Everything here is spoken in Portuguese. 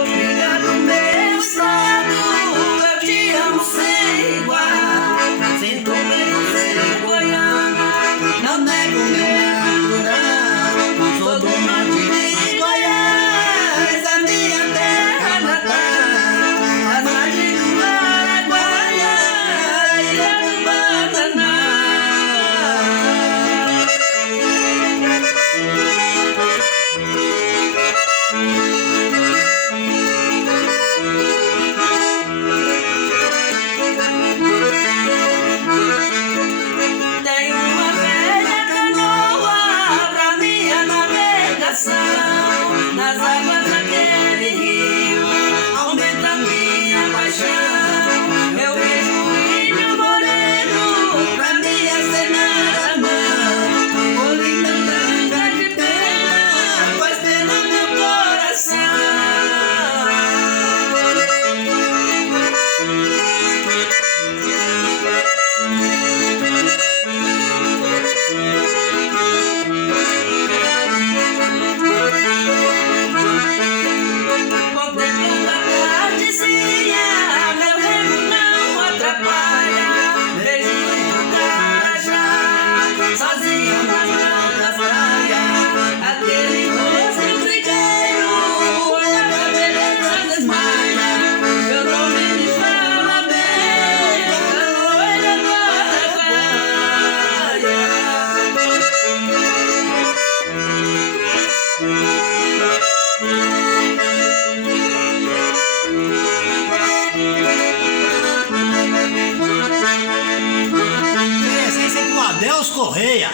Obrigado, meu estado, eu te amo sem igual. Sinto bem você, Goiânia, não nego meu natural. Sou do norte de Goiás, a minha terra natal. A margem do Araguaia, a ilha do Bananal. Tem uma velha canoa pra minha navegação. Nas águas daquele rio aumenta minha paixão. Eu vejo um índio moreno pra me acenar a mão. Olinda branca de pena faz pena meu coração. Contemplando a tardezinha, meu remo não atrapalha. Vejo o Carajá, sozinho na mão da praia. Aquele rosto trigueiro, olha pra beleza desmaia. Meu nome me fala bem, a loira do Esse aí é com Adeus Correia.